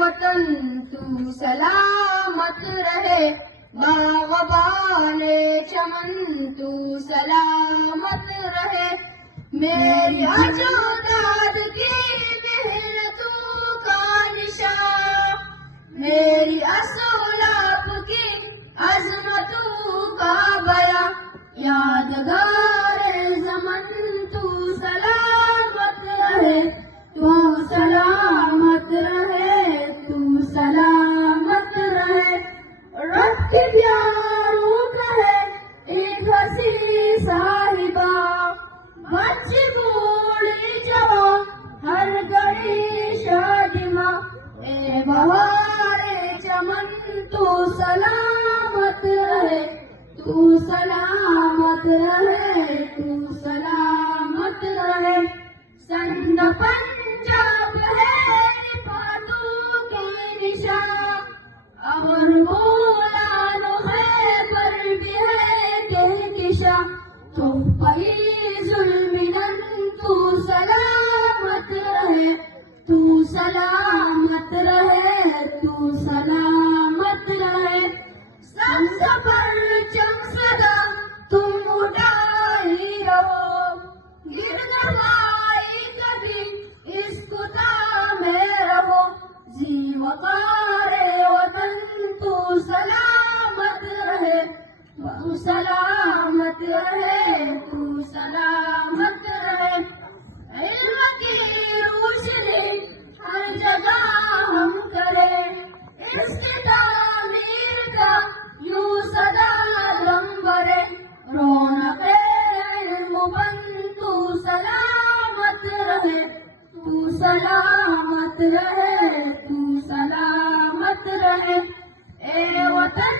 वतन तू सलामत रहे, बाग़बाने चमन तू सलामत रहे। मेरी अजदाद की मेहनतों का निशान, मेरी असलाफ की अज़मतों का बयां, यादगार ज़मन तू सलामत रहे, तू सलामत रहे, तू सलामत रहे। रब के प्यारों का है एक हसी साहिबा, बच्ची बूढ़ी जवान हर घड़ी शादिमा। ए बहारे चमन तू सलामत रहे, तू सलामत रहे, तू सलामत रहे। संग पंजाब है बातों के निशान, अमर बोलानो है पर भी है कहकशा। तो फैज़ुल मिनन तू सलामत रहे, तू सलामत रहे, तू सलामत रहे। संग परचम सदा तुम उड़ाई रहो, गिरधराई कभी इस कुता में रहो। जीवकारे वतन तू सलामत रहे, तू सलामत रहे, तू सलामत रहे। इल्म की रोशनी हर जगह हम करें, इसकी तामीर का यूं सदा दम भरे। रौनक़े इल्म बन तू सलामत रहे, तू सलामत रहे, तू सलामत रहे। ए वतन